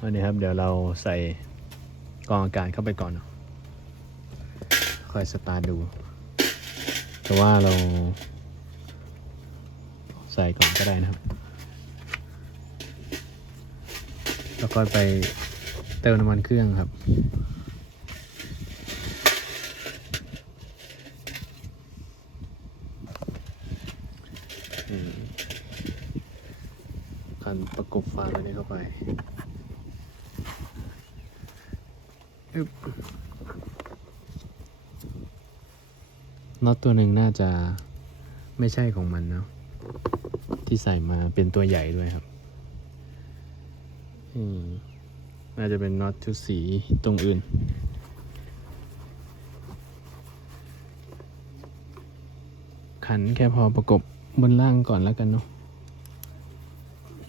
อันนี้ครับเดี๋ยวเราใส่กองอากาศเข้าไปก่อน ค่อยสตาร์ทดู แต่ว่าเรา ใส่ก่อนก็ได้นะครับ แล้วก็ไปเติมน้ำมันเครื่องครับคันประกบฝาตัวนี้เข้าไปอึ๊บ น็อตตัวหนึ่งน่าจะไม่ใช่ของมันเนาะที่ใส่มาเป็นตัวใหญ่ด้วยครับน่าจะเป็นน็อตชุดสีตรงอื่น ขันแค่พอประกบบนล่างก่อนแล้วกันเนาะ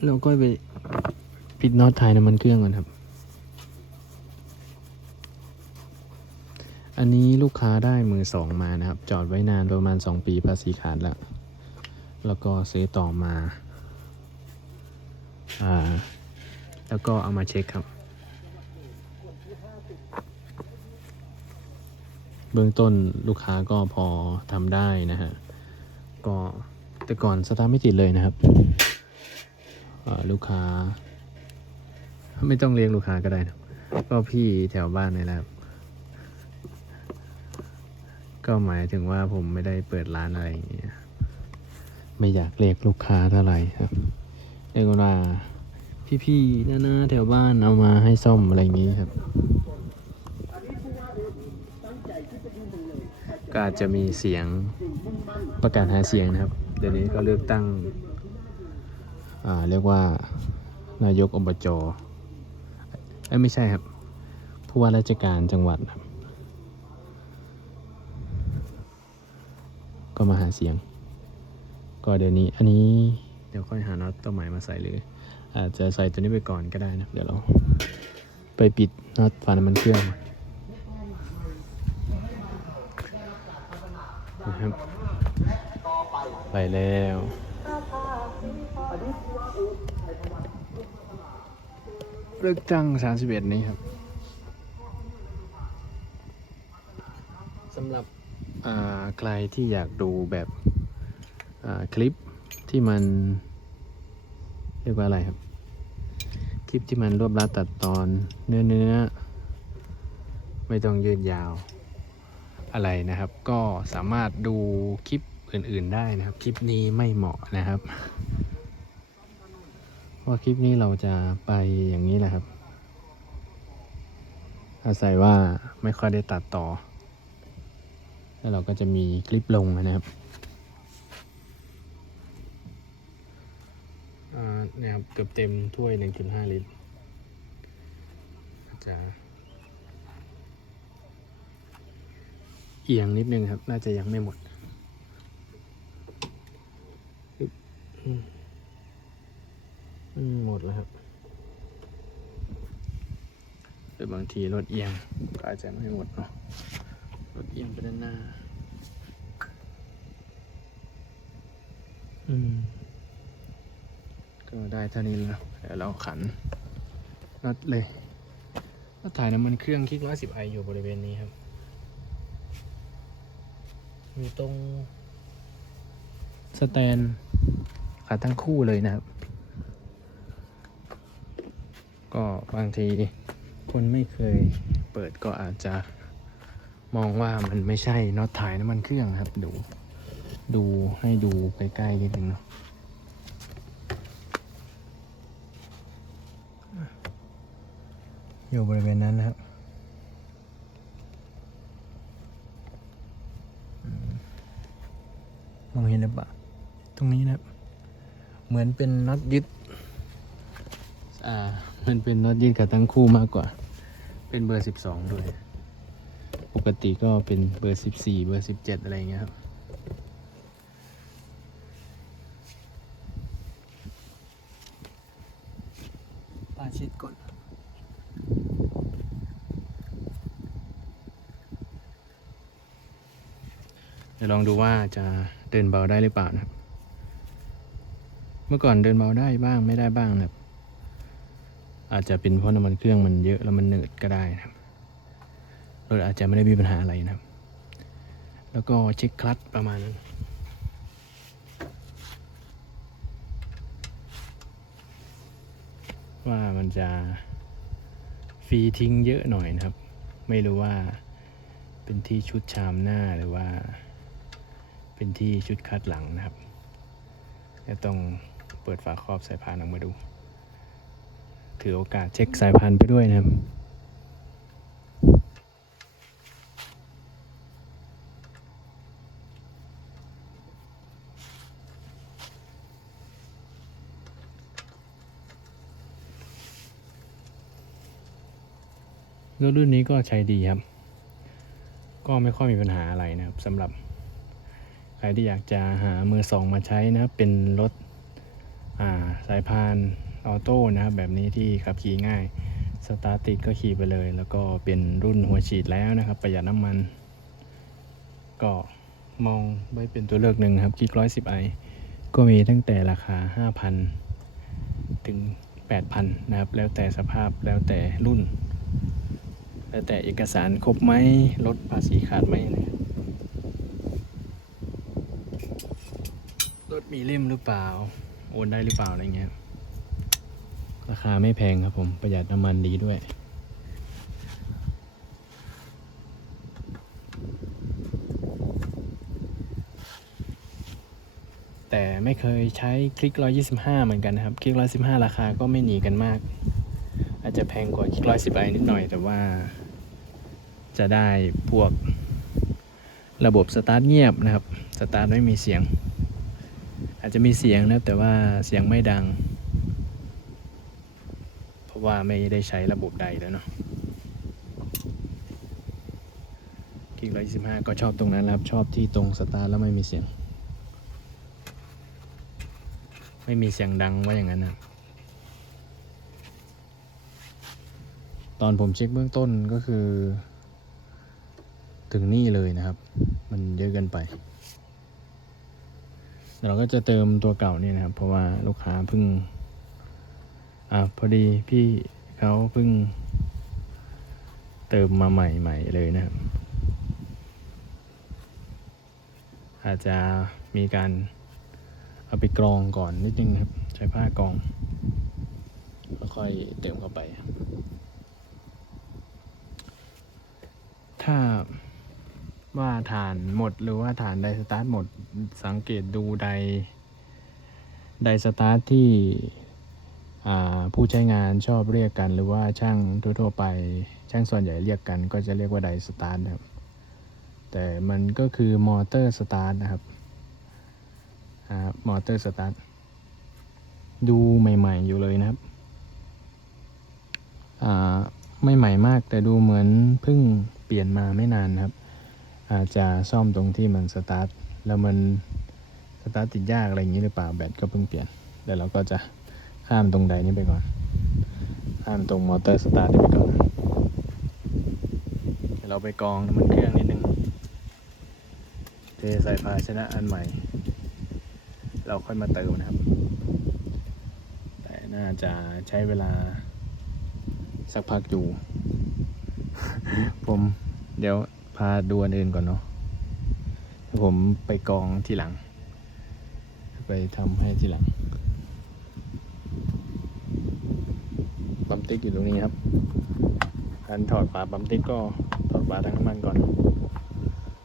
แล้วก็ไปปิดน็อตถ่ายน้ำมันเครื่องก่อนครับ อันนี้ลูกค้าได้มือสองมานะครับ จอดไว้นานประมาณ 2 ปีภาษีขาดแล้ว แล้วก็ซื้อต่อมาอ่าแล้วก็เอามาเช็คครับ เบื้องต้นลูกค้าก็พอทำได้นะฮะ ก็แต่ก่อนสตาร์ทไม่ติดเลยนะครับ ลูกค้า ไม่ต้องเรียกลูกค้าก็ได้นะก็พี่แถวบ้านนี่แหละครับ ก็หมายถึงว่าผมไม่ได้เปิดร้านอะไรอย่างเงี้ยไม่อยากเรียกลูกค้าเท่าไหร่ครับเรียกว่าพี่ๆน้าๆแถวบ้านเอามาให้ซ่อมอะไรอย่างงี้ครับ ก็อาจจะมีเสียงประกาศหาเสียงนะครับ เดี๋ยวนี้ก็เลือกตั้ง อ่าเรียกว่านายกอบจเอ้ยไม่ใช่ครับ ผู้ว่าราชการจังหวัดครับ ก็มาหาเสียง ก็เดี๋ยวนี้อันนี้เดี๋ยวค่อยหาน็อตตัวใหม่มาใส่หรือ อาจจะใส่ตัวนี้ไปก่อนก็ได้นะเดี๋ยวเราไปปิดน็อตฝาน้ำมันเครื่องนะครับไปแล้วเลือกตั้ง31นี้ครับสำหรับอ่า ใครที่อยากดูแบบคลิปที่มัน เรียกว่าอะไรครับ คลิปที่มันรวบรัดตัดตอนเนื้อเนื้อๆไม่ต้องยืดยาวอะไรนะครับ ก็สามารถดูคลิปอื่นๆได้นะครับ คลิปนี้ไม่เหมาะนะครับเพราะว่าคลิปนี้เราจะไปอย่างนี้แหละครับ อาศัยว่าไม่ค่อยได้ตัดต่อ แล้วเราก็จะมีคลิปลงนะครับเนี่ยครับเกือบเต็มถ้วย 1.5 ลิตรจะเอียงนิดนึงครับ น่าจะยังไม่หมด หมดแล้วครับหรือบางทีรถเอียงก็อาจจะไม่หมดเนาะ รถเอียงไปด้านหน้า อืม ก็ได้เท่านี้แล้วเดี๋ยวเราขันน็อตเลยก็ถ่ายน้ำมันเครื่องคลิกร้อยสิบไออยู่บริเวณนี้ครับ มีตรง สแตนขาทั้งคู่เลยนะครับ ก็บางทีคนไม่เคยเปิดก็อาจจะ มองว่ามันไม่ใช่น็อตถ่ายน้ำมันเครื่องครับ ดูดูให้ดูใกล้ๆนิดนึงเนาะอยู่บริเวณนั้นนะครับมมองเห็นหรือเปล่าตรงนี้นะครับ เหมือนเป็นน็อตยึด อ่า มันเป็นน็อตยึดกับทั้งคู่มากกว่า เป็นเบอร์สิบสองด้วย ปกติก็เป็นเบอร์สิบสี่เบอร์สิบเจ็ดอะไรอย่างเงี้ยครับปาชิดก่อนเดี๋ยวลองดูว่าจะเดินเบาได้หรือเปล่านะครับ เมื่อก่อนเดินเบาได้บ้างไม่ได้บ้างนะครับ อาจจะเป็นเพราะน้ำมันเครื่องมันเยอะแล้วมันหนืดก็ได้นะครับ รถอาจจะไม่ได้มีปัญหาอะไรนะครับ แล้วก็เช็คคลัตช์ประมาณนั้นว่ามันจะฟรีทิ้งเยอะหน่อยนะครับ ไม่รู้ว่าเป็นที่ชุดชามหน้าหรือว่า เป็นที่ชุดคัดหลังนะครับจะต้องเปิดฝาครอบสายพานออกมาดู ถือโอกาสเช็คสายพานไปด้วยนะครับ รถรุ่นนี้ก็ใช้ดีครับ ก็ไม่ค่อยมีปัญหาอะไรนะครับสำหรับ ใครที่อยากจะหามือสองมาใช้นะครับ เป็นรถอ่าสายพานออโต้นะครับ แบบนี้ที่ขับขี่ง่าย สตาร์ทติดก็ขี่ไปเลย แล้วก็เป็นรุ่นหัวฉีดแล้วนะครับ ประหยัดน้ำมัน ก็มองไว้เป็นตัวเลือกหนึ่งครับคิกร้อยสิบไอก็มีตั้งแต่ราคา 5,000 ถึง 8,000 นะครับ แล้วแต่สภาพแล้วแต่รุ่น แล้วแต่เอกสารครบไหมลดภาษีขาดไหมนะครับรถมีเล่มหรือเปล่า โอนได้หรือเปล่าอะไรเงี้ย ราคาไม่แพงครับผม ประหยัดน้ำมันดีด้วยแต่ไม่เคยใช้คลิก 125 เหมือนกันนะครับ คลิก 115 ราคาก็ไม่หนีกันมากอา จะแพงกว่าคลิก110ไอนิดหน่อย แต่ว่าจะได้พวกระบบสตาร์ทเงียบนะครับ สตาร์ทไม่มีเสียง อาจจะมีเสียงนะแต่ว่าเสียงไม่ดัง เพราะว่าไม่ได้ใช้ระบบใดแล้วเนาะคลิก125ก็ชอบตรงนั้นแหละครับ ชอบที่ตรงสตาร์ทแล้วไม่มีเสียง ไม่มีเสียงดังว่าอย่างนั้นนะ ตอนผมเช็คเบื้องต้นก็คือ ถึงนี่เลยนะครับ มันเยอะเกินไปเราก็จะเติมตัวเก่านี่นะครับ เพราะว่าลูกค้าเพิ่ง อ่าพอดีพี่เขาเพิ่ง เติมมาใหม่ ๆ เลยนะครับ อาจจะมีการเอาไปกรองก่อนนิดนึงครับ ใช้ผ้ากรอง แล้วค่อยเติมเข้าไป ถ้าว่าฐานหมดหรือว่าฐานไดสตาร์ทหมดสังเกตดูไดไดสตาร์ทที่ผู้ใช้งานชอบเรียกกัน หรือว่าช่างทั่วๆไปช่างส่วนใหญ่เรียกกัน ก็จะเรียกว่าไดสตาร์ทนะครับ แต่มันก็คือมอเตอร์สตาร์ทนะครับมอเตอร์สตาร์ทดูใหม่ๆอยู่เลยนะครับอ่า ไม่ใหม่มากแต่ดูเหมือนเพิ่งเปลี่ยนมาไม่นานครับ อาจจะซ่อมตรงที่มันสตาร์ทแล้วมันสตาร์ทติดยากอะไรอย่างนี้หรือเปล่าแบตก็เพิ่งเปลี่ยนเดี๋ยวเราก็จะข้ามตรงใดนี้ไปก่อนข้ามตรงมอเตอร์สตาร์ทนี้ไปก่อนเดี๋ยวเราไปกองน้ำมันเครื่องนิดนึงเทใส่ภาชนะอันใหม่ เราค่อยมาเติมนะครับ แต่น่าจะใช้เวลา สักพักอยู่ ผมเดี๋ยวพาดูอันอื่นก่อนเนาะผมไปกองที่หลัง ไปทำให้ที่หลังปั๊มติ๊กอยู่ตรงนี้ครับการถอดฝาปั๊มติ๊กก็ถอดฝาถังน้ำมันก่อน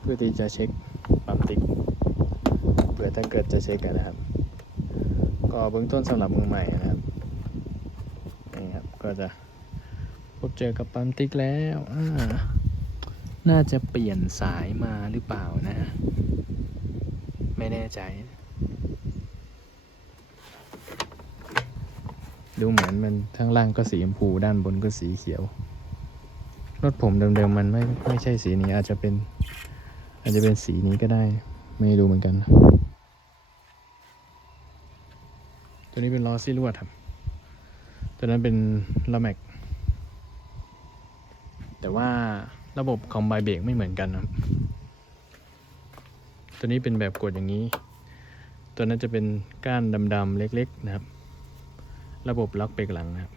เพื่อที่จะเช็คปั๊มติ๊กเผื่อถ้าเกิดจะเช็คกันนะครับ ก็เบื้องต้นสำหรับมือใหม่นะครับนี่ครับก็จะ บเจอกับปั๊มติ๊กแล้วอ่าน่าจะเปลี่ยนสายมาหรือเปล่านะ ไม่แน่ใจ ดูเหมือนมันข้างล่างก็สีชมพูด้านบนก็สีเขียว รถผมเดิมๆมันไม่ไม่ใช่สีนี้อาจจะเป็น อาจจะเป็นสีนี้ก็ได้ ไม่รู้เหมือนกัน ตัวนี้เป็นล้อซี่ลวดครับ ตัวนั้นเป็นล้อแม็ก แต่ว่าระบบคอมไบเบรกไม่เหมือนกันนะครับ ตัวนี้เป็นแบบกดอย่างนี้ ตัวนั้นจะเป็นก้านดำๆเล็ก ๆ นะครับ ระบบล็อกเบรกหลังนะครับ